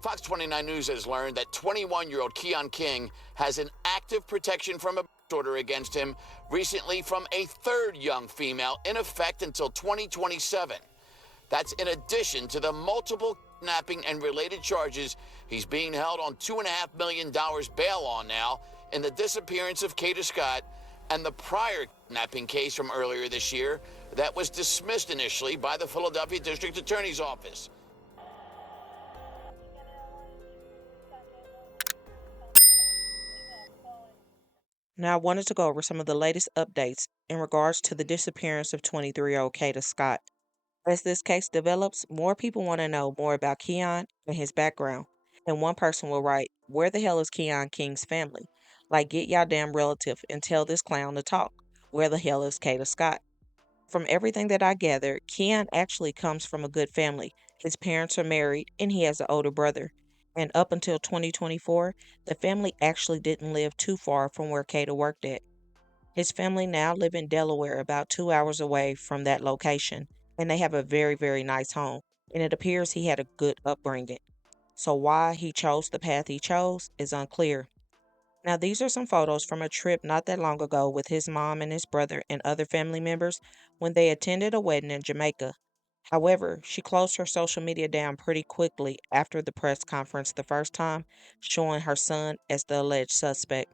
Fox 29 News has learned that 21-year-old Keon King has an active protection from a order against him recently from a third young female in effect until 2027. That's in addition to the multiple kidnapping and related charges he's being held on $2.5 million bail on now in the disappearance of Kata Scott and the prior kidnapping case from earlier this year that was dismissed initially by the Philadelphia District Attorney's Office. Now, I wanted to go over some of the latest updates in regards to the disappearance of 23-year-old Kata Scott. As this case develops, more people want to know more about Keon and his background. And one person will write, "Where the hell is Keon King's family? Like, get y'all damn relative and tell this clown to talk. Where the hell is Kata Scott?" From everything that I gathered, Keon actually comes from a good family. His parents are married and he has an older brother. And up until 2024, the family actually didn't live too far from where Kata worked at. His family now live in Delaware, about 2 hours away from that location, and they have a very, very nice home. And it appears he had a good upbringing. So why he chose the path he chose is unclear. Now, these are some photos from a trip not that long ago with his mom and his brother and other family members when they attended a wedding in Jamaica. However, she closed her social media down pretty quickly after the press conference the first time, showing her son as the alleged suspect.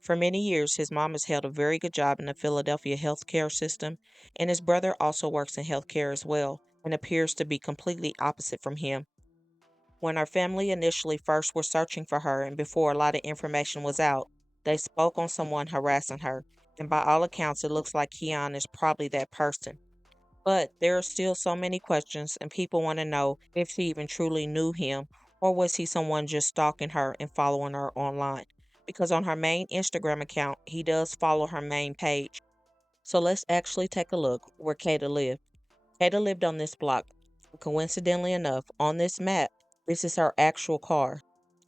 For many years, his mom has held a very good job in the Philadelphia healthcare system, and his brother also works in healthcare as well and appears to be completely opposite from him. When our family initially first were searching for her and before a lot of information was out, they spoke on someone harassing her, and by all accounts, it looks like Keon is probably that person. But there are still so many questions, and people want to know if she even truly knew him, or was he someone just stalking her and following her online? Because on her main Instagram account, he does follow her main page. So let's actually take a look where Kata lived. Kata lived on this block. Coincidentally enough, on this map, this is her actual car.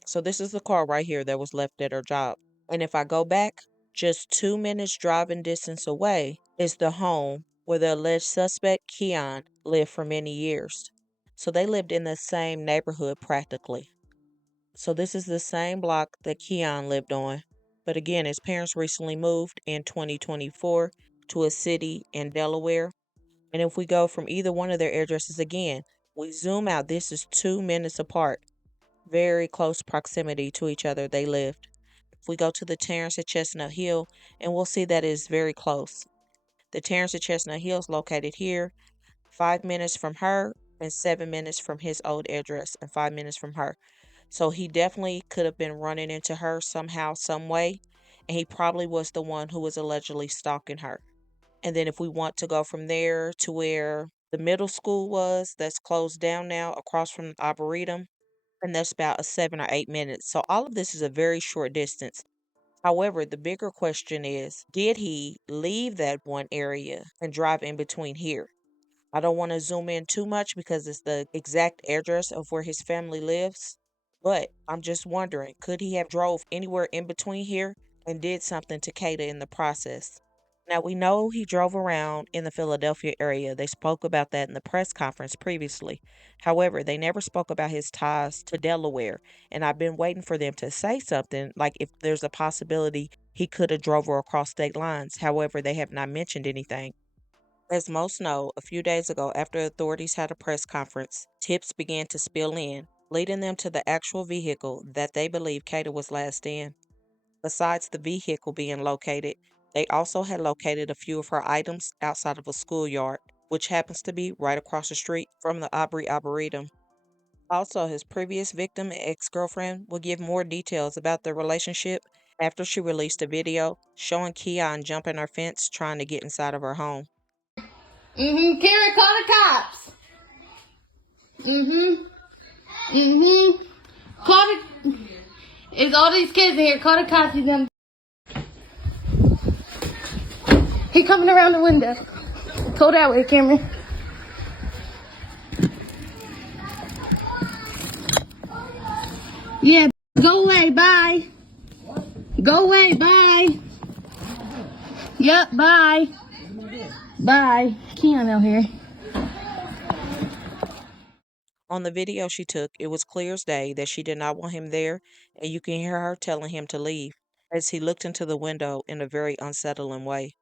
So this is the car right here that was left at her job. And if I go back, just 2 minutes driving distance away is the home where the alleged suspect, Keon, lived for many years. So they lived in the same neighborhood practically. So this is the same block that Keon lived on. But again, his parents recently moved in 2024 to a city in Delaware. And if we go from either one of their addresses again, we zoom out, this is 2 minutes apart. Very close proximity to each other they lived. If we go to the Terrace at Chestnut Hill, and we'll see that is very close. The Terrace at Chestnut Hill is located here, 5 minutes from her, and 7 minutes from his old address, and 5 minutes from her. So he definitely could have been running into her somehow, some way, and he probably was the one who was allegedly stalking her. And then if we want to go from there to where the middle school was, that's closed down now across from the Arboretum, and that's about a 7 or 8 minutes. So all of this is a very short distance. However, the bigger question is, did he leave that one area and drive in between here? I don't want to zoom in too much because it's the exact address of where his family lives. But I'm just wondering, could he have drove anywhere in between here and did something to Kata in the process? Now, we know he drove around in the Philadelphia area. They spoke about that in the press conference previously. However, they never spoke about his ties to Delaware. And I've been waiting for them to say something, like if there's a possibility he could have drove her across state lines. However, they have not mentioned anything. As most know, a few days ago, after authorities had a press conference, tips began to spill in, leading them to the actual vehicle that they believe Kata was last in. Besides the vehicle being located, they also had located a few of her items outside of a schoolyard, which happens to be right across the street from the Aubrey Arboretum. Also, his previous victim and ex-girlfriend will give more details about their relationship after she released a video showing Keon jumping her fence trying to get inside of her home. Carrie, call the cops. Call the. It's all these kids in here. Call the cops. He coming around the window. Go that way, Cameron. Yeah, go away. Bye. Go away. Bye. Yep. Bye. Bye. Keon out here. On the video she took, it was clear as day that she did not want him there, and you can hear her telling him to leave as he looked into the window in a very unsettling way.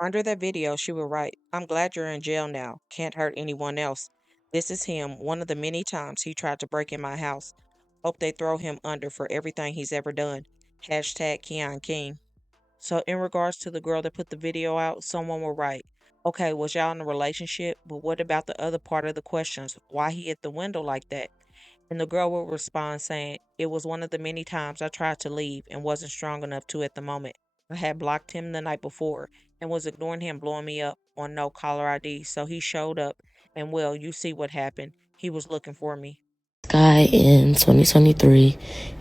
Under that video, she would write, "I'm glad you're in jail now. Can't hurt anyone else. This is him, one of the many times he tried to break in my house. Hope they throw him under for everything he's ever done. Hashtag Keon King." So, in regards to the girl that put the video out, someone will write, "Okay, was y'all in a relationship? But what about the other part of the questions? Why he hit the window like that?" And the girl will respond saying, "It was one of the many times I tried to leave and wasn't strong enough to at the moment. I had blocked him the night before and was ignoring him blowing me up on no caller ID. So he showed up and well, you see what happened. He was looking for me." Guy in 2023,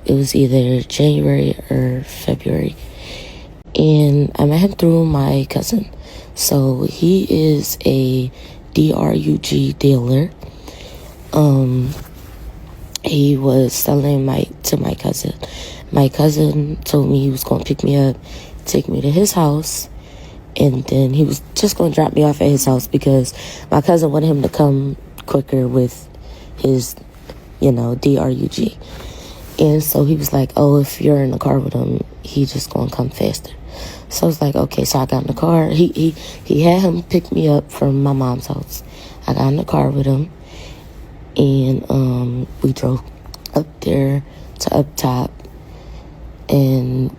it was either January or February, and I met him through my cousin. So he is a DRUG dealer. He was selling to my cousin. My cousin told me he was going to pick me up, take me to his house, and then he was just going to drop me off at his house because my cousin wanted him to come quicker with his, DRUG. And so he was like, "Oh, if you're in the car with him, he just going to come faster." So I was like, okay. So I got in the car. He had him pick me up from my mom's house. I got in the car with him, and we drove up there to up top, and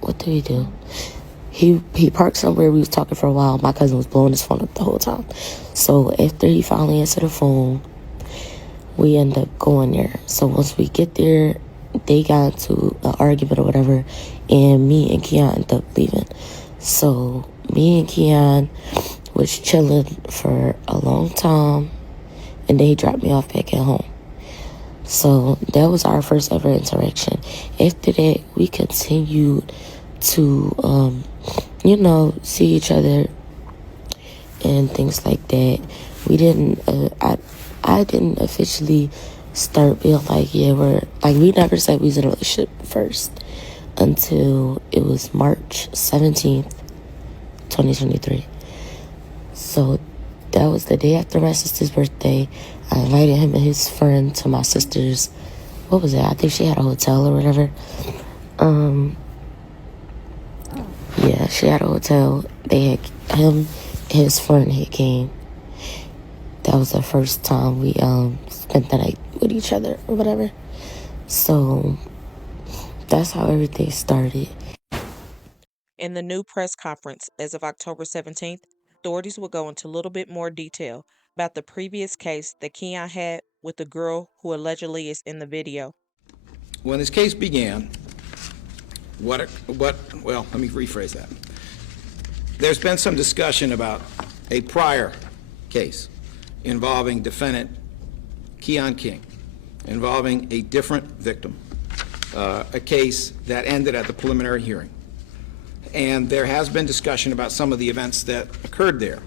what did we do? He parked somewhere. We was talking for a while. My cousin was blowing his phone up the whole time. So after he finally answered the phone, we end up going there. So once we get there, they got into an argument or whatever, and me and Keon ended up leaving. So me and Keon was chilling for a long time, and then he dropped me off back at home. So that was our first ever interaction. After that, we continued to, see each other and things like that. We didn't, I didn't officially start being like, we never said we was in a relationship first until it was March 17th, 2023. So that was the day after my sister's birthday. I invited him and his friend to my sister's, what was it? I think she had a hotel or whatever. Yeah, she had a hotel. They had him, his friend had came. That was the first time we spent the night with each other or whatever. So that's how everything started. In the new press conference as of October 17th, authorities will go into a little bit more detail about the previous case that Keon had with the girl who allegedly is in the video. When this case began, let me rephrase that. There's been some discussion about a prior case involving defendant Keon King, involving a different victim, a case that ended at the preliminary hearing. And there has been discussion about some of the events that occurred there.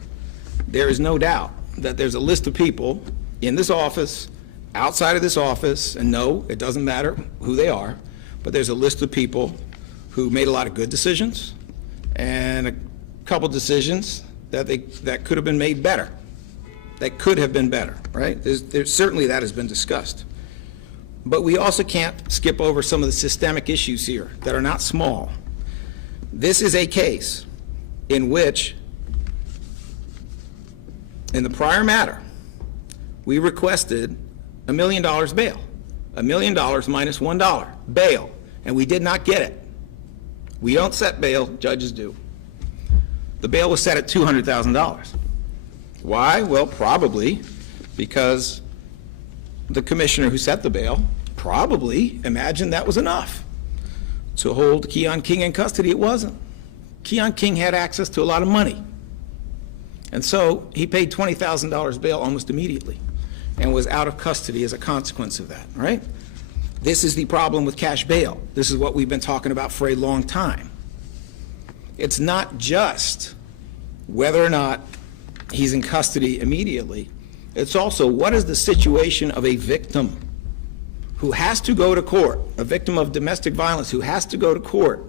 There is no doubt that there's a list of people in this office, outside of this office, and no, it doesn't matter who they are, but there's a list of people who made a lot of good decisions and a couple decisions that could have been made better, that could have been better, right? There's certainly that has been discussed. But we also can't skip over some of the systemic issues here that are not small. This is a case in which, in the prior matter, we requested $1 million bail, $1 million minus $1 bail, and we did not get it. We don't set bail, judges do. The bail was set at $200,000. Why? Well, probably because the commissioner who set the bail probably imagined that was enough to hold Keon King in custody. It wasn't. Keon King had access to a lot of money. And so he paid $20,000 bail almost immediately and was out of custody as a consequence of that, right? This is the problem with cash bail. This is what we've been talking about for a long time. It's not just whether or not he's in custody immediately. It's also what is the situation of a victim who has to go to court, a victim of domestic violence who has to go to court,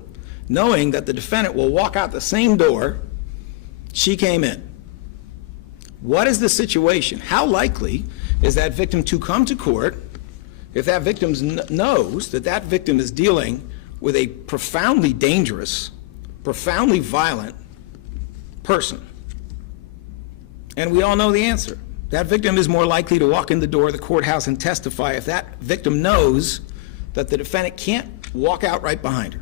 knowing that the defendant will walk out the same door she came in. What is the situation? How likely is that victim to come to court if that victim knows that that victim is dealing with a profoundly dangerous, profoundly violent person. And we all know the answer. That victim is more likely to walk in the door of the courthouse and testify if that victim knows that the defendant can't walk out right behind her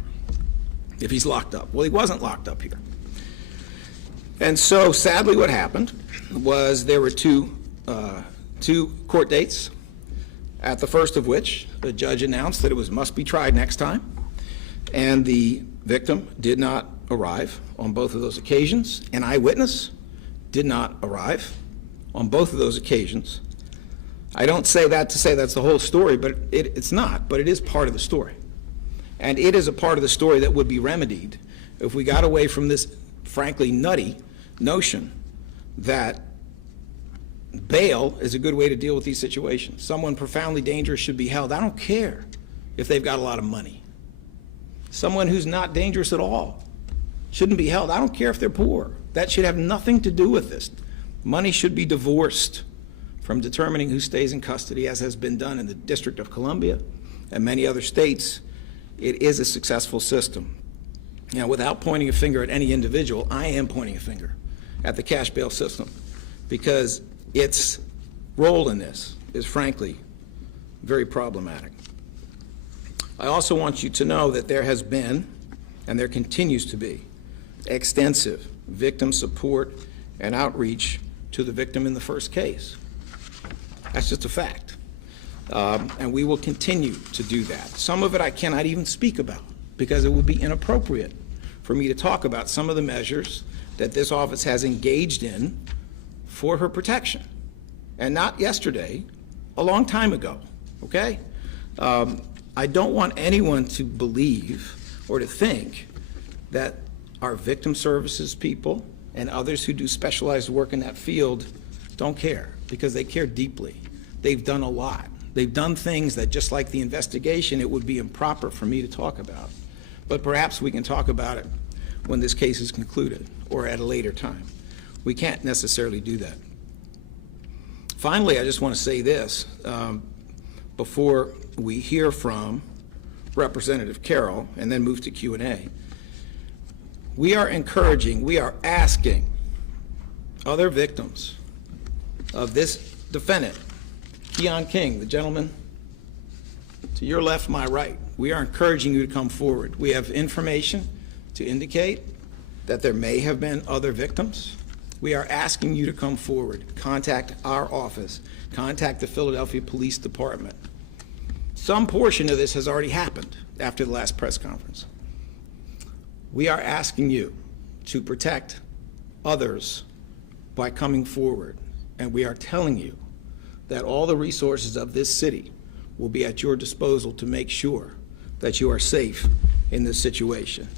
if he's locked up. Well, he wasn't locked up here. And so, sadly, what happened was there were two court dates, at the first of which the judge announced that it must be tried next time, and the victim did not arrive on both of those occasions. An eyewitness did not arrive on both of those occasions. I don't say that to say that's the whole story, but it's not, but it is part of the story. And it is a part of the story that would be remedied if we got away from this, frankly, nutty notion that bail is a good way to deal with these situations. Someone profoundly dangerous should be held. I don't care if they've got a lot of money. Someone who's not dangerous at all shouldn't be held. I don't care if they're poor. That should have nothing to do with this. Money should be divorced from determining who stays in custody, as has been done in the District of Columbia and many other states. It is a successful system. Now, without pointing a finger at any individual, I am pointing a finger at the cash bail system, because its role in this is, frankly, very problematic. I also want you to know that there has been, and there continues to be, extensive victim support and outreach to the victim in the first case. That's just a fact. And we will continue to do that. Some of it I cannot even speak about, because it would be inappropriate for me to talk about some of the measures that this office has engaged in for her protection. And not yesterday, a long time ago, okay? I don't want anyone to believe or to think that our victim services people and others who do specialized work in that field don't care, because they care deeply. They've done a lot. They've done things that, just like the investigation, it would be improper for me to talk about. But perhaps we can talk about it when this case is concluded or at a later time. We can't necessarily do that. Finally, I just want to say this before we hear from Representative Carroll and then move to Q&A. We are encouraging, we are asking other victims of this defendant, Keon King, the gentleman to your left, my right. We are encouraging you to come forward. We have information to indicate that there may have been other victims. We are asking you to come forward. Contact our office. Contact the Philadelphia Police Department. Some portion of this has already happened after the last press conference. We are asking you to protect others by coming forward, and we are telling you that all the resources of this city will be at your disposal to make sure that you are safe in this situation.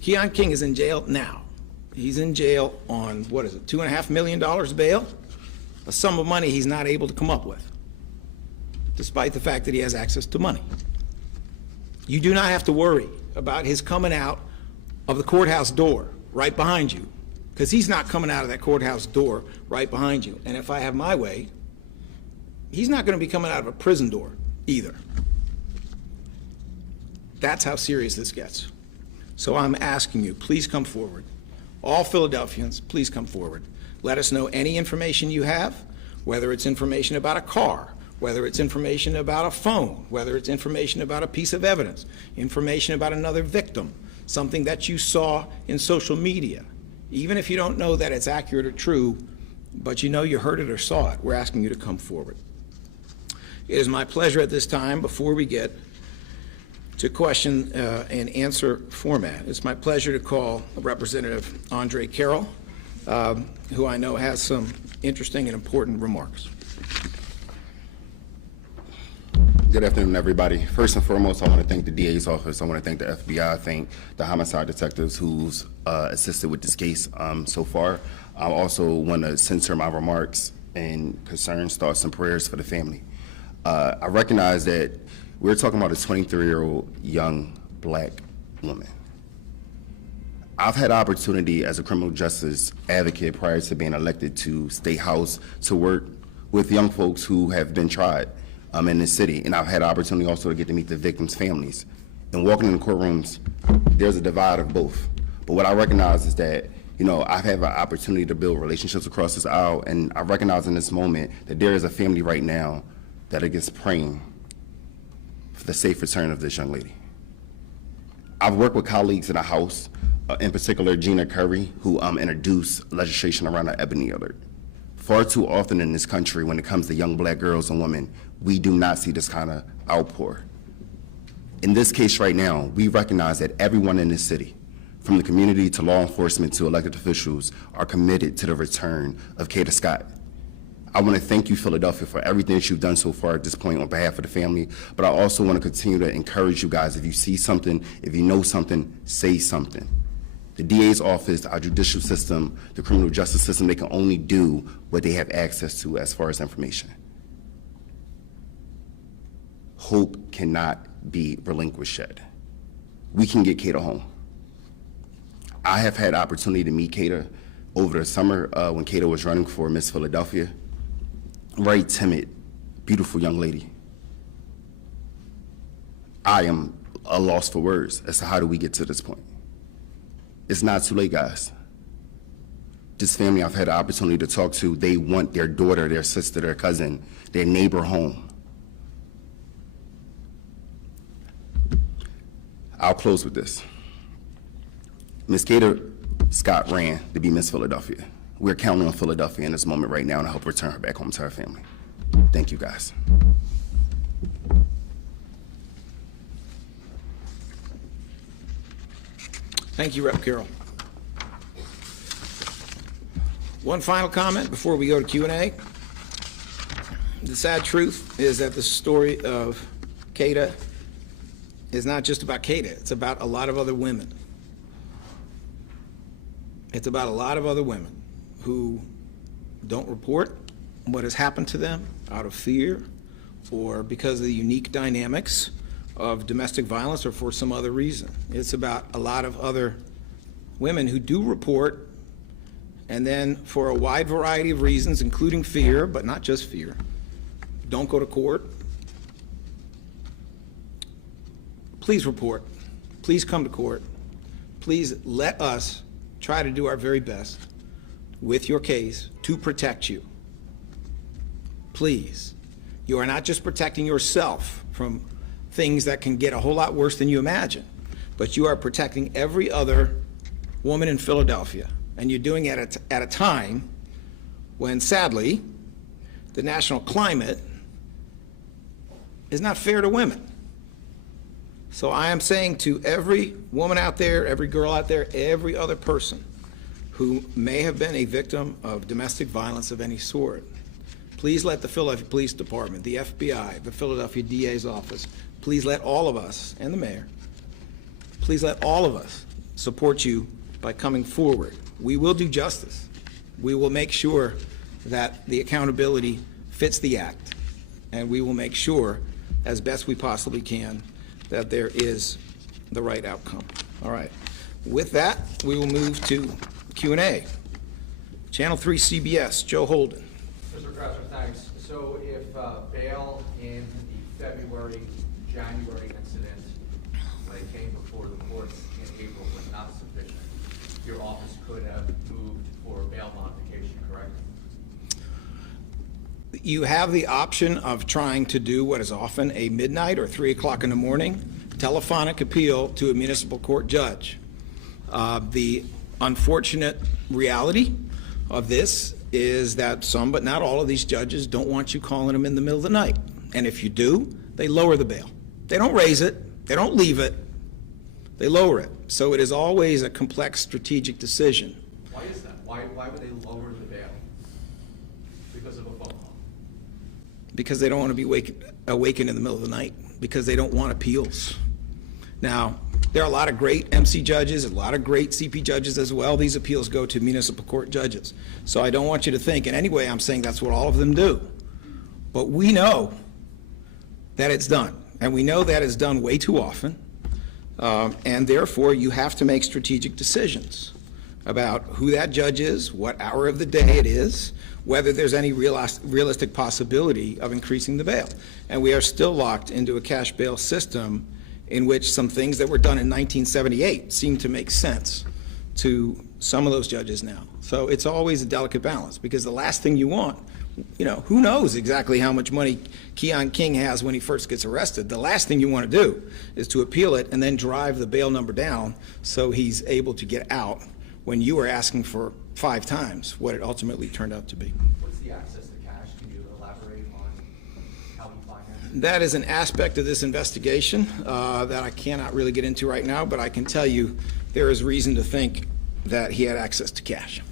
Keon King is in jail now. He's in jail on, what is it, $2.5 million bail? A sum of money he's not able to come up with, despite the fact that he has access to money. You do not have to worry about his coming out of the courthouse door right behind you, because he's not coming out of that courthouse door right behind you. And if I have my way, he's not going to be coming out of a prison door either. That's how serious this gets. So I'm asking you, please come forward. All Philadelphians, please come forward. Let us know any information you have, whether it's information about a car, whether it's information about a phone, whether it's information about a piece of evidence, information about another victim, something that you saw in social media. Even if you don't know that it's accurate or true, but you know you heard it or saw it, we're asking you to come forward. It is my pleasure at this time, before we get to question and answer format, it's my pleasure to call Representative Andre Carroll, who I know has some interesting and important remarks. Good afternoon, everybody. First and foremost, I want to thank the DA's office. I want to thank the FBI, thank the homicide detectives who's assisted with this case so far. I also want to censor my remarks and concerns, thoughts, and prayers for the family. I recognize that we're talking about a 23-year-old young black woman. I've had opportunity as a criminal justice advocate prior to being elected to State House to work with young folks who have been tried in this city. And I've had the opportunity also to get to meet the victims' families. And walking in the courtrooms, there's a divide of both. But what I recognize is that, you know, I've had an opportunity to build relationships across this aisle, and I recognize in this moment that there is a family right now that is praying for the safe return of this young lady. I've worked with colleagues in the House, in particular Gina Curry, who introduced legislation around the Ebony Alert. Far too often in this country, when it comes to young black girls and women, we do not see this kind of outpour. In this case right now, we recognize that everyone in this city, from the community to law enforcement to elected officials, are committed to the return of Kata Scott. I want to thank you, Philadelphia, for everything that you've done so far at this point on behalf of the family, but I also want to continue to encourage you guys, if you see something, if you know something, say something. The DA's office, our judicial system, the criminal justice system, they can only do what they have access to as far as information. Hope cannot be relinquished yet. We can get Kata home. I have had the opportunity to meet Kata over the summer when Kata was running for Miss Philadelphia. Very timid, beautiful young lady. I am a loss for words as to how do we get to this point. It's not too late, guys. This family I've had the opportunity to talk to, they want their daughter, their sister, their cousin, their neighbor home. I'll close with this. Miss Kata Scott ran to be Miss Philadelphia. We're counting on Philadelphia in this moment right now, and I hope return her back home to her family. Thank you, guys. Thank you, Rep. Carroll. One final comment before we go to Q&A. The sad truth is that the story of Kata is not just about Kata, it's about a lot of other women. It's about a lot of other women who don't report what has happened to them out of fear or because of the unique dynamics of domestic violence or for some other reason. It's about a lot of other women who do report, and then for a wide variety of reasons, including fear, but not just fear, don't go to court. Please report. Please come to court. Please let us try to do our very best with your case to protect you. Please. You are not just protecting yourself from things that can get a whole lot worse than you imagine, but you are protecting every other woman in Philadelphia, and you're doing it at a time when, sadly, the national climate is not fair to women. So I am saying to every woman out there, every girl out there, every other person who may have been a victim of domestic violence of any sort, please let the Philadelphia Police Department, the FBI, the Philadelphia DA's office, please let all of us, and the mayor, please let all of us support you by coming forward. We will do justice. We will make sure that the accountability fits the act, and we will make sure, as best we possibly can, that there is the right outcome. All right. With that, we will move to Q&A. Channel 3 CBS, Joe Holden. Mr. Professor, thanks. So if bail in the January incident, when it came before the courts in April, was not sufficient, your office could have moved for bail modification, correct? You have the option of trying to do what is often a midnight or 3 o'clock in the morning telephonic appeal to a municipal court judge. The unfortunate reality of this is that some, but not all of these judges don't want you calling them in the middle of the night. And if you do, they lower the bail. They don't raise it, they don't leave it, they lower it. So it is always a complex strategic decision. Why is that? Why would they lower the bail? Because of a phone call? Because they don't want to be awakened in the middle of the night, because they don't want appeals. Now, there are a lot of great MC judges, a lot of great CP judges as well. These appeals go to municipal court judges. So I don't want you to think in any way I'm saying that's what all of them do. But we know that it's done, and we know that it's done way too often, and therefore you have to make strategic decisions. about who that judge is, what hour of the day it is, whether there's any realistic possibility of increasing the bail. And we are still locked into a cash bail system in which some things that were done in 1978 seem to make sense to some of those judges now. So it's always a delicate balance, because the last thing you want, you know, who knows exactly how much money Keon King has when he first gets arrested. The last thing you want to do is to appeal it and then drive the bail number down so he's able to get out when you were asking for 5 times what it ultimately turned out to be. What's the access to cash? Can you elaborate on how he financed? That is an aspect of this investigation that I cannot really get into right now, but I can tell you there is reason to think that he had access to cash.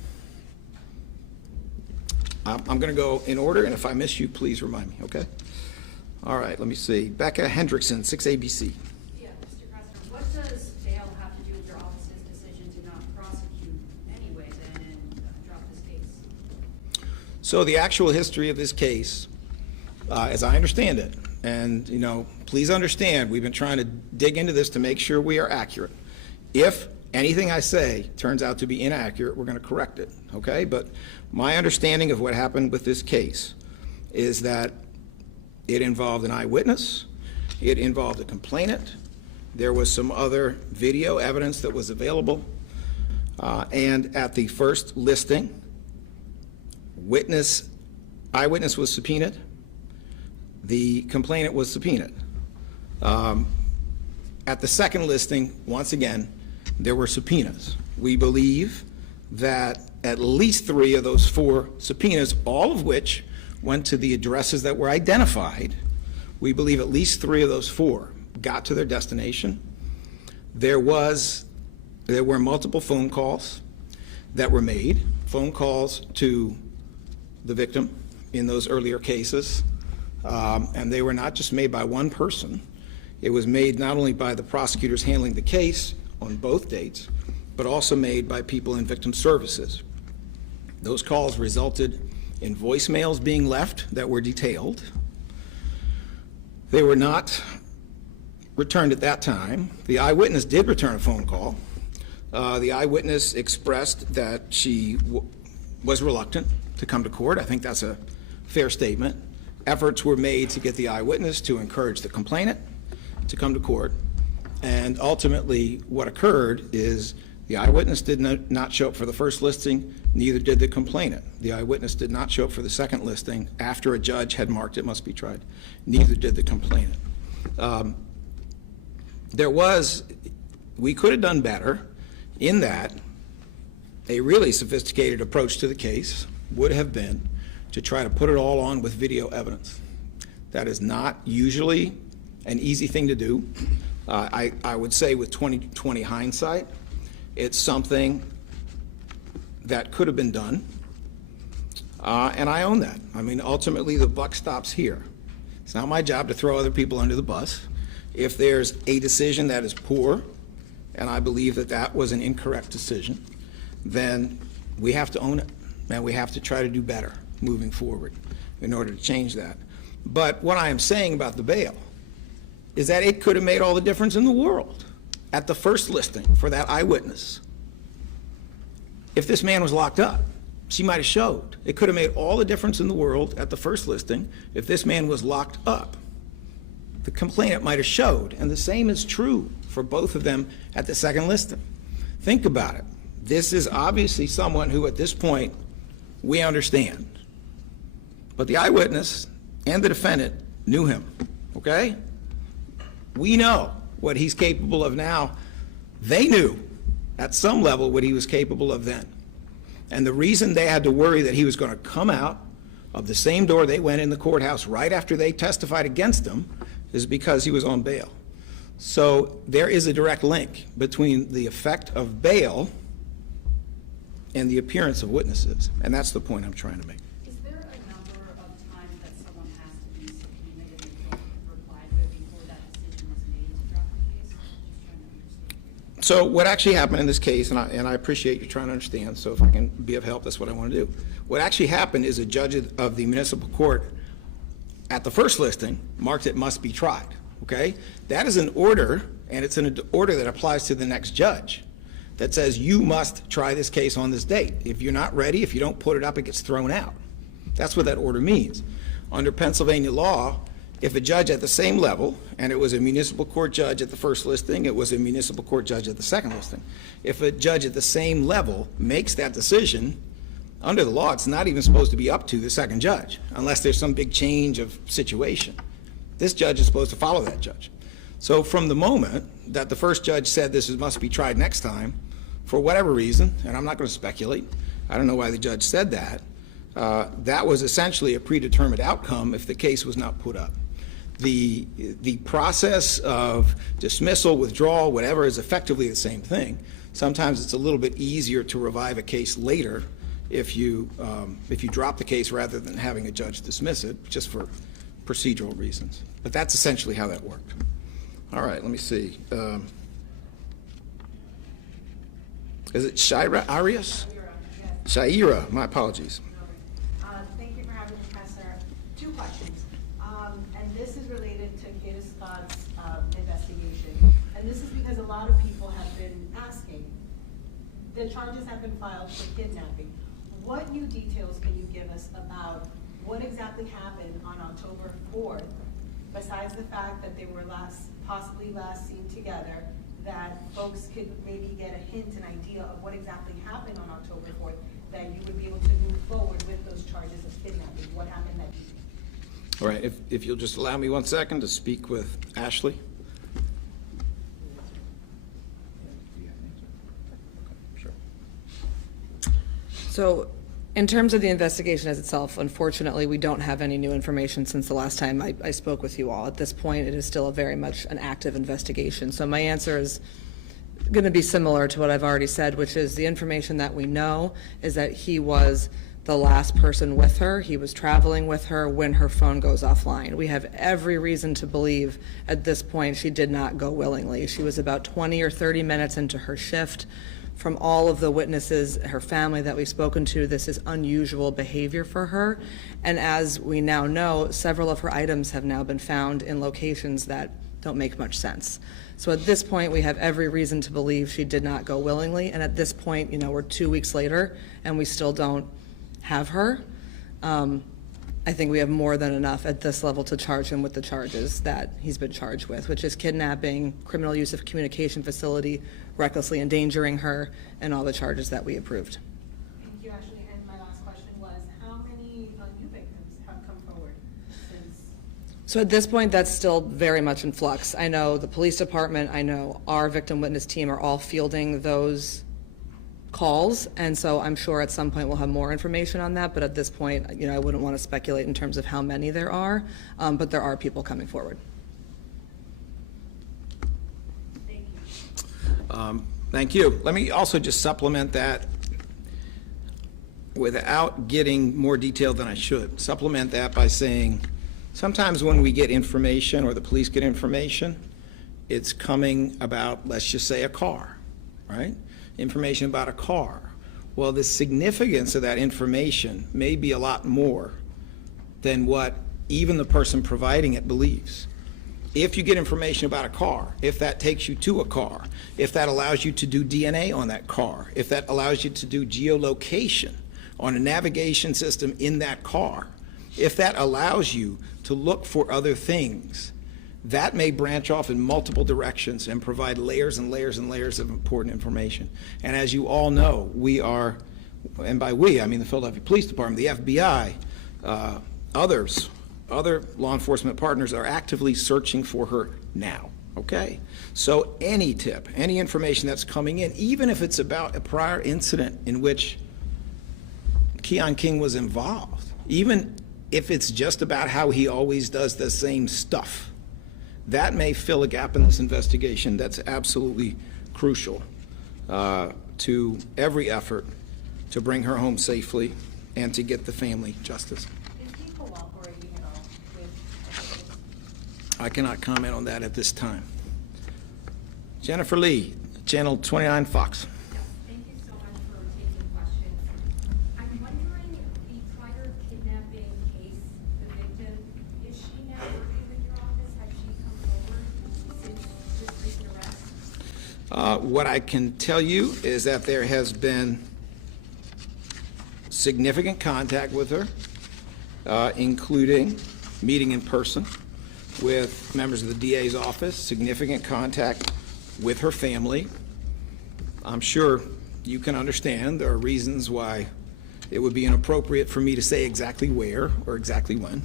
I'm going to go in order, and if I miss you, please remind me, okay? All right, let me see. Becca Hendrickson, 6ABC. Yeah, Mr. President, what does bail have to do with your office's decision to not prosecute anyway, then, and drop this case? So the actual history of this case, as I understand it, and, you know, please understand, we've been trying to dig into this to make sure we are accurate. If anything I say turns out to be inaccurate, we're going to correct it, okay? But my understanding of what happened with this case is that it involved an eyewitness, it involved a complainant, there was some other video evidence that was available, and at the first listing, eyewitness was subpoenaed, the complainant was subpoenaed. At the second listing, once again, there were subpoenas. We believe that at least 3 of those 4 subpoenas, all of which went to the addresses that were identified, we believe at least 3 of those 4 got to their destination. There were multiple phone calls that were made, phone calls to the victim in those earlier cases, and they were not just made by one person. It was made not only by the prosecutors handling the case on both dates, but also made by people in victim services. Those calls resulted in voicemails being left that were detailed. They were not returned at that time. The eyewitness did return a phone call. The eyewitness expressed that she was reluctant to come to court. I think that's a fair statement. Efforts were made to get the eyewitness to encourage the complainant to come to court. And ultimately, what occurred is the eyewitness did not show up for the first listing, neither did the complainant. The eyewitness did not show up for the second listing after a judge had marked it must be tried, neither did the complainant. We could have done better in that a really sophisticated approach to the case would have been to try to put it all on with video evidence. That is not usually an easy thing to do. I would say with 20/20 hindsight, it's something that could have been done, and I own that. I mean, ultimately, the buck stops here. It's not my job to throw other people under the bus. If there's a decision that is poor, and I believe that that was an incorrect decision, then we have to own it, and we have to try to do better moving forward in order to change that. But what I am saying about the bail is that it could have made all the difference in the world at the first listing for that eyewitness. If this man was locked up, she might have showed. It could have made all the difference in the world at the first listing if this man was locked up. The complainant might have showed, and the same is true for both of them at the second listing. Think about it. This is obviously someone who at this point we understand. But the eyewitness and the defendant knew him, okay? We know what he's capable of now. They knew at some level what he was capable of then. And the reason they had to worry that he was going to come out of the same door they went in the courthouse right after they testified against him is because he was on bail. So there is a direct link between the effect of bail and the appearance of witnesses, and that's the point I'm trying to make. Is there a number of times that someone has to be subpoenaed and they don't reply to it before that decision is made to drop the case? Just trying to understand. So what actually happened in this case, and I appreciate you trying to understand, so if I can be of help, that's what I want to do. What actually happened is a judge of the municipal court at the first listing marked it must be tried, okay? That is an order, and it's an order that applies to the next judge. that says you must try this case on this date. If you're not ready, if you don't put it up, it gets thrown out. That's what that order means. Under Pennsylvania law, if a judge at the same level, and it was a municipal court judge at the first listing, it was a municipal court judge at the second listing, if a judge at the same level makes that decision, under the law, it's not even supposed to be up to the second judge, unless there's some big change of situation. This judge is supposed to follow that judge. So from the moment that the first judge said this must be tried next time, for whatever reason, and I'm not going to speculate, I don't know why the judge said that, that was essentially a predetermined outcome if the case was not put up. The process of dismissal, withdrawal, whatever, is effectively the same thing. Sometimes it's a little bit easier to revive a case later if you drop the case rather than having a judge dismiss it, just for procedural reasons. But that's essentially how that worked. All right, let me see. Is it Shaira Arias? Shaira, my apologies. Thank you for having me, Professor. 2 questions. And this is related to Kate Scott's investigation. And this is because a lot of people have been asking. The charges have been filed for kidnapping. What new details can you give us about what exactly happened on October 4th, besides the fact that they were possibly last seen together, that folks could maybe get a hint, an idea of what exactly happened on October 4th, that you would be able to move forward with those charges of kidnapping? What happened that evening? All right, if you'll just allow me 1 second to speak with Ashley. So in terms of the investigation as itself, unfortunately, we don't have any new information since the last time I spoke with you all. At this point, it is still very much an active investigation. So my answer is going to be similar to what I've already said, which is the information that we know is that he was the last person with her. He was traveling with her when her phone goes offline. We have every reason to believe at this point she did not go willingly. She was about 20 or 30 minutes into her shift. From all of the witnesses, her family that we've spoken to, this is unusual behavior for her. And as we now know, several of her items have now been found in locations that don't make much sense. So at this point, we have every reason to believe she did not go willingly. And at this point, you know, we're 2 weeks later and we still don't have her. I think we have more than enough at this level to charge him with the charges that he's been charged with, which is kidnapping, criminal use of communication facility, recklessly endangering her, and all the charges that we approved. Thank you, Ashley. And my last question was, how many new victims have come forward since? So at this point, that's still very much in flux. I know the police department, I know our victim witness team are all fielding those calls, and so I'm sure at some point we'll have more information on that, but at this point, you know, I wouldn't want to speculate in terms of how many there are, but there are people coming forward. Thank you. Thank you. Let me also just supplement that without getting more detail than I should. Supplement that by saying sometimes when we get information or the police get information, it's coming about, let's just say, a car, right? Information about a car. Well, the significance of that information may be a lot more than what even the person providing it believes. If you get information about a car, if that takes you to a car, if that allows you to do DNA on that car, if that allows you to do geolocation on a navigation system in that car, if that allows you to look for other things, that may branch off in multiple directions and provide layers and layers and layers of important information. And as you all know, we are, and by we, I mean the Philadelphia Police Department, the FBI, other law enforcement partners are actively searching for her now, okay? So any tip, any information that's coming in, even if it's about a prior incident in which Keon King was involved, even if it's just about how he always does the same stuff, that may fill a gap in this investigation that's absolutely crucial to every effort to bring her home safely and to get the family justice. Is he cooperating at all with? I cannot comment on that at this time. Jennifer Lee, Channel 29 Fox. Thank you so much for taking the questions. I'm wondering, the prior kidnapping case, the victim, is she now working with your office? Has she come forward since this recent What I can tell you is that there has been significant contact with her, including meeting in person with members of the DA's office, significant contact with her family. I'm sure you can understand there are reasons why it would be inappropriate for me to say exactly where or exactly when.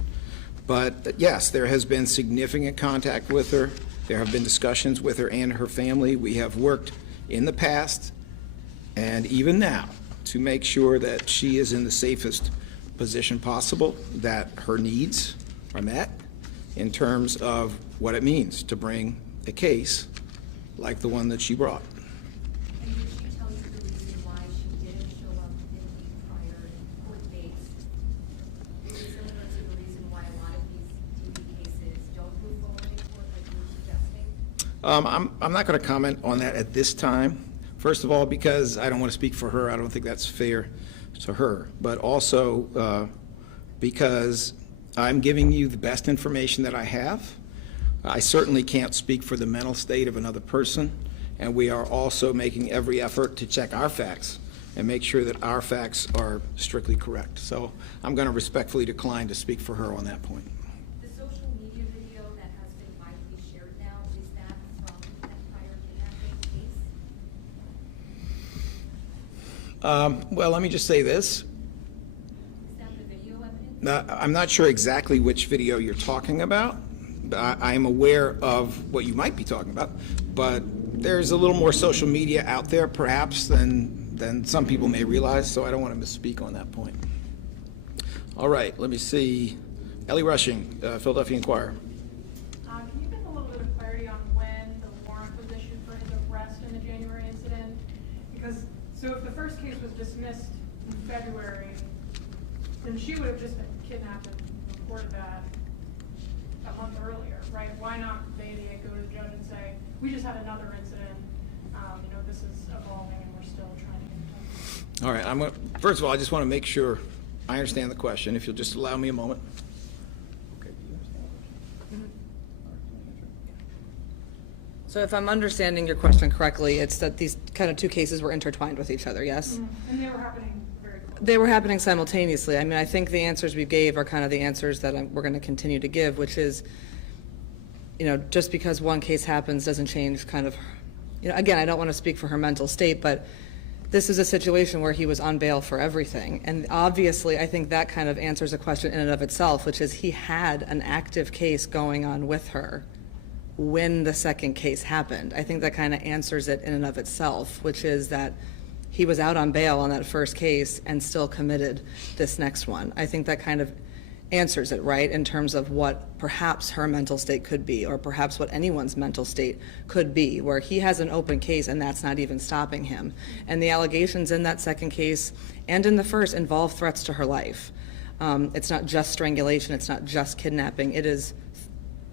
But yes, there has been significant contact with her. There have been discussions with her and her family. We have worked in the past and even now to make sure that she is in the safest position possible, that her needs are met in terms of what it means to bring a case like the one that she brought. And did she tell you the reason why she didn't show up in the prior court dates? Is it similar to the reason why a lot of these DV cases don't move forward in court, like you were suggesting? I'm not going to comment on that at this time. First of all, because I don't want to speak for her. I don't think that's fair to her. But also because I'm giving you the best information that I have. I certainly can't speak for the mental state of another person, and we are also making every effort to check our facts and make sure that our facts are strictly correct. So I'm going to respectfully decline to speak for her on that point. The social media video that has been widely shared now, is that from that prior kidnapping case? Well, let me just say this. Is that the video evidence? I'm not sure exactly which video you're talking about. I'm aware of what you might be talking about, but there's a little more social media out there perhaps than some people may realize, so I don't want to misspeak on that point. All right, let me see. Ellie Rushing, Philadelphia Inquirer. Can you give a little bit of clarity on when the warrant was issued for his arrest in the January incident? Because, so if the first case was dismissed in February, then she would have just been kidnapped and reported that a month earlier, right? Why not the ADA go to the judge and say, we just had another incident, this is evolving and we're still trying to get it done? All right, first of all, I just want to make sure I understand the question, if you'll just allow me a moment. Okay, do you understand the question? So if I'm understanding your question correctly, it's that these kind of two cases were intertwined with each other, yes? And they were happening very close. They were happening simultaneously. I mean, I think the answers we gave are kind of the answers that we're going to continue to give, which is, just because one case happens doesn't change kind of, again, I don't want to speak for her mental state, but this is a situation where he was on bail for everything. And obviously, I think that kind of answers a question in and of itself, which is he had an active case going on with her when the second case happened. I think that kind of answers it in and of itself, which is that he was out on bail on that first case and still committed this next one. I think that kind of answers it, right, in terms of what perhaps her mental state could be, or perhaps what anyone's mental state could be, where he has an open case and that's not even stopping him. And the allegations in that second case and in the first involve threats to her life. It's not just strangulation, it's not just kidnapping, it is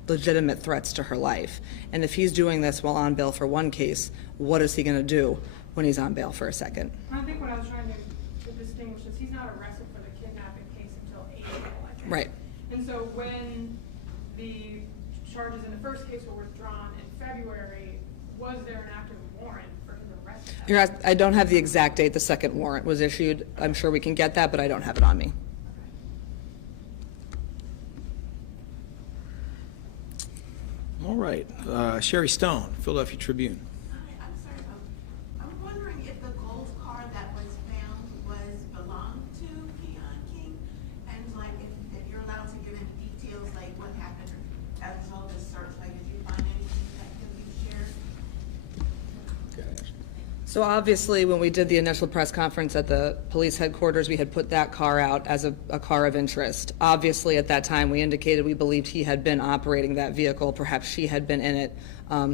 legitimate threats to her life. And if he's doing this while on bail for one case, what is he going to do when he's on bail for a second? I think what I was trying to distinguish is he's not arrested for the kidnapping case until April, I think. Right. And so when the charges in the first case were withdrawn in February, was there an active warrant for his arrest? I don't have the exact date the second warrant was issued. I'm sure we can get that, but I don't have it on me. All right, Sherry Stone, Philadelphia Tribune. I'm sorry, I'm wondering if the gold car that was found belonged to Keon King, and like if you're allowed to give any details, like what happened as a result of the search, like did you find anything that can be shared? So obviously, when we did the initial press conference at the police headquarters, we had put that car out as a car of interest. Obviously, at that time, we indicated we believed he had been operating that vehicle. Perhaps she had been in it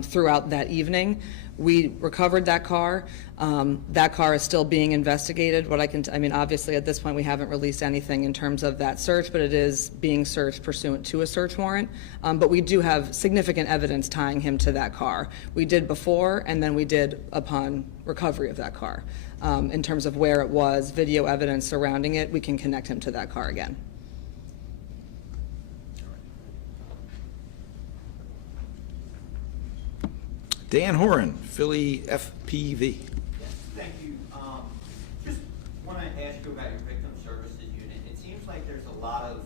throughout that evening. We recovered that car. That car is still being investigated. Obviously, at this point, we haven't released anything in terms of that search, but it is being searched pursuant to a search warrant. But we do have significant evidence tying him to that car. We did before, and then we did upon recovery of that car. In terms of where it was, video evidence surrounding it, we can connect him to that car again. Dan Horan, Philly FPV. Yes, thank you. Just want to ask you about your victim services unit. It seems like there's a lot of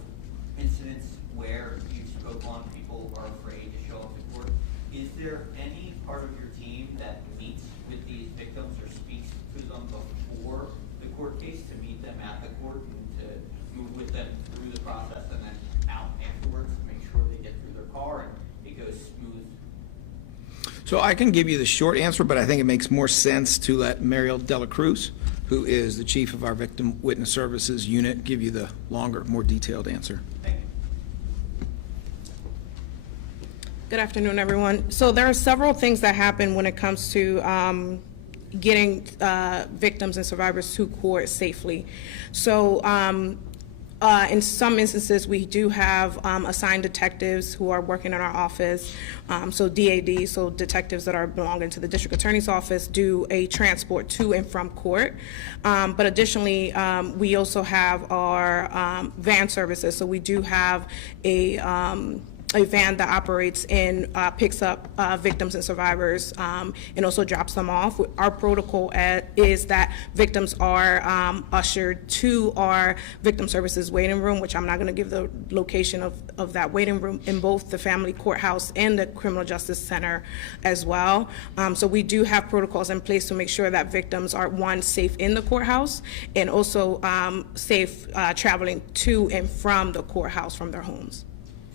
incidents where you spoke on people are afraid to show up in court. Is there any part of your team that meets with these victims or speaks to them before the court case to meet them at the court and to move with them through the process and then out afterwards to make sure they get through their car and it goes smooth? So I can give you the short answer, but I think it makes more sense to let Mariel Dela Cruz, who is the chief of our Victim Witness Services unit, give you the longer, more detailed answer. Thank you. Good afternoon, everyone. So there are several things that happen when it comes to getting victims and survivors to court safely. So in some instances, we do have assigned detectives who are working in our office. So DAD, so detectives that are belonging to the district attorney's office, do a transport to and from court. But additionally, we also have our van services. So we do have a van that operates and picks up victims and survivors and also drops them off. Our protocol is that victims are ushered to our victim services waiting room, which I'm not going to give the location of that waiting room, in both the family courthouse and the criminal justice center as well. So we do have protocols in place to make sure that victims are, one, safe in the courthouse and also safe traveling to and from the courthouse from their homes.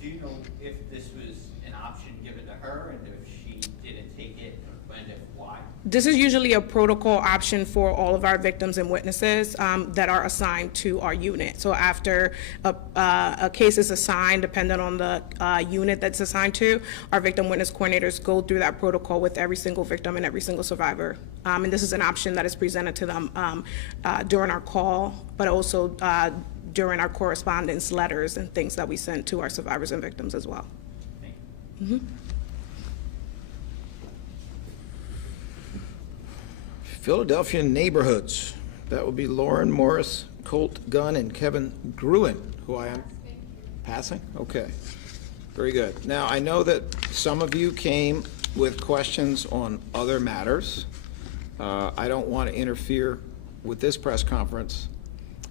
Do you know if this was an option given to her and if she didn't take it and if why? This is usually a protocol option for all of our victims and witnesses that are assigned to our unit. So after a case is assigned, depending on the unit that's assigned to, our victim witness coordinators go through that protocol with every single victim and every single survivor. And this is an option that is presented to them during our call, but also during our correspondence letters and things that we send to our survivors and victims as well. Thank you. Mm-hmm. Philadelphia neighborhoods. That would be Lauren Morris, Colt Gunn, and Kevin Gruen, who I am passing? Okay. Very good. Now, I know that some of you came with questions on other matters. I don't want to interfere with this press conference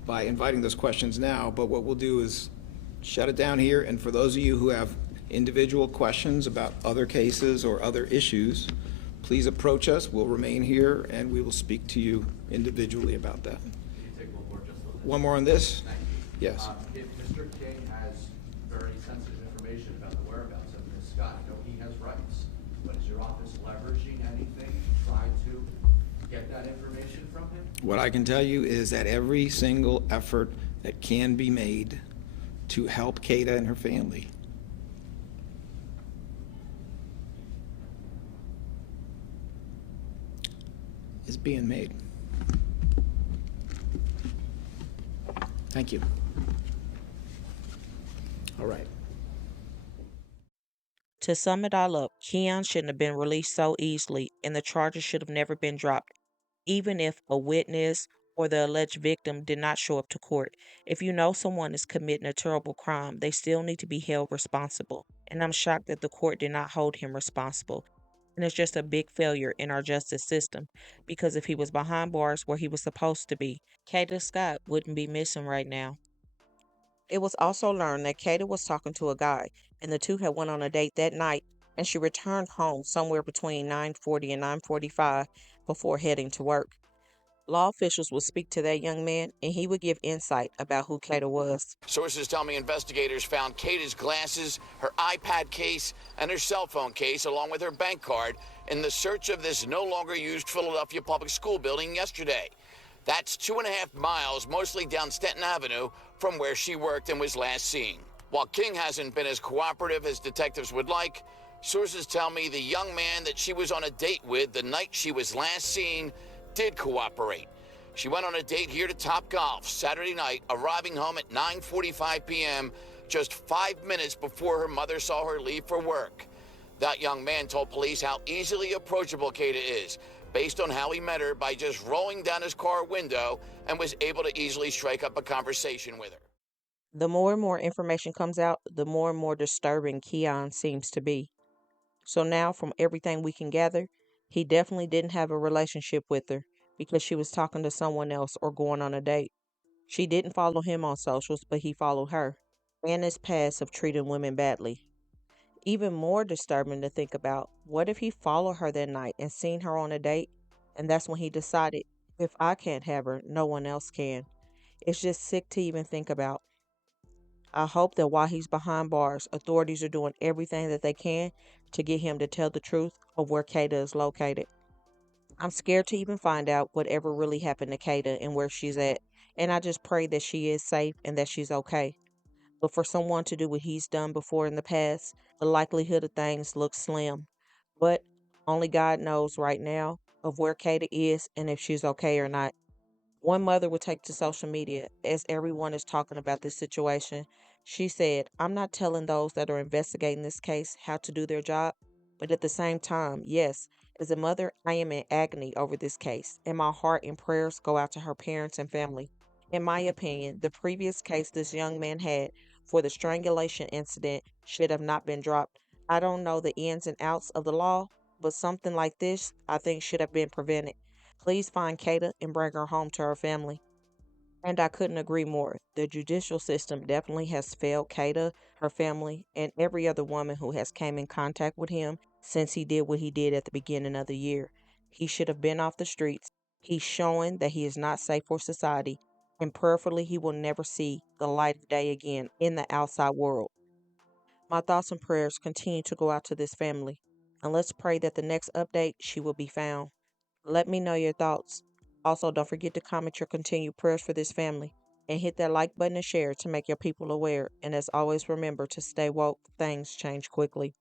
by inviting those questions now, but what we'll do is shut it down here, and for those of you who have individual questions about other cases or other issues, please approach us. We'll remain here, and we will speak to you individually about that. Can you take one more, just a little bit? One more on this? Thank you. Yes. If Mr. King has very sensitive information about the whereabouts of Ms. Scott, I know he has rights, but is your office leveraging anything to try to get that information from him? What I can tell you is that every single effort that can be made to help Kata and her family is being made. Thank you. All right. To sum it all up, Keon shouldn't have been released so easily, and the charges should have never been dropped, even if a witness or the alleged victim did not show up to court. If you know someone is committing a terrible crime, they still need to be held responsible. And I'm shocked that the court did not hold him responsible. And it's just a big failure in our justice system, because if he was behind bars where he was supposed to be, Kata Scott wouldn't be missing right now. It was also learned that Kata was talking to a guy, and the two had went on a date that night, and she returned home somewhere between 9:40 and 9:45 before heading to work. Law officials would speak to that young man, and he would give insight about who Kata was. Sources tell me investigators found Kata's glasses, her iPad case, and her cell phone case, along with her bank card, in the search of this no longer used Philadelphia public school building yesterday. That's 2.5 miles, mostly down Stanton Avenue, from where she worked and was last seen. While King hasn't been as cooperative as detectives would like, sources tell me the young man that she was on a date with the night she was last seen did cooperate. She went on a date here to Topgolf Saturday night, arriving home at 9:45 p.m., just 5 minutes before her mother saw her leave for work. That young man told police how easily approachable Kata is, based on how he met her by just rolling down his car window, and was able to easily strike up a conversation with her. The more and more information comes out, the more and more disturbing Keon seems to be. So now, from everything we can gather, he definitely didn't have a relationship with her because she was talking to someone else or going on a date. She didn't follow him on socials, but he followed her. And his past of treating women badly. Even more disturbing to think about, what if he followed her that night and seen her on a date? And that's when he decided, if I can't have her, no one else can. It's just sick to even think about. I hope that while he's behind bars, authorities are doing everything that they can to get him to tell the truth of where Kata is located. I'm scared to even find out whatever really happened to Kata and where she's at, and I just pray that she is safe and that she's okay. But for someone to do what he's done before in the past, the likelihood of things looks slim. But only God knows right now of where Kata is and if she's okay or not. One mother would take to social media as everyone is talking about this situation. She said, I'm not telling those that are investigating this case how to do their job, but at the same time, yes, as a mother, I am in agony over this case, and my heart and prayers go out to her parents and family. In my opinion, the previous case this young man had for the strangulation incident should have not been dropped. I don't know the ins and outs of the law, but something like this I think should have been prevented. Please find Kata and bring her home to her family. And I couldn't agree more. The judicial system definitely has failed Kata, her family, and every other woman who has came in contact with him since he did what he did at the beginning of the year. He should have been off the streets. He's showing that he is not safe for society, and prayerfully he will never see the light of day again in the outside world. My thoughts and prayers continue to go out to this family, and let's pray that the next update she will be found. Let me know your thoughts. Also, don't forget to comment your continued prayers for this family and hit that like button and share to make your people aware. And as always, remember to stay woke. Things change quickly.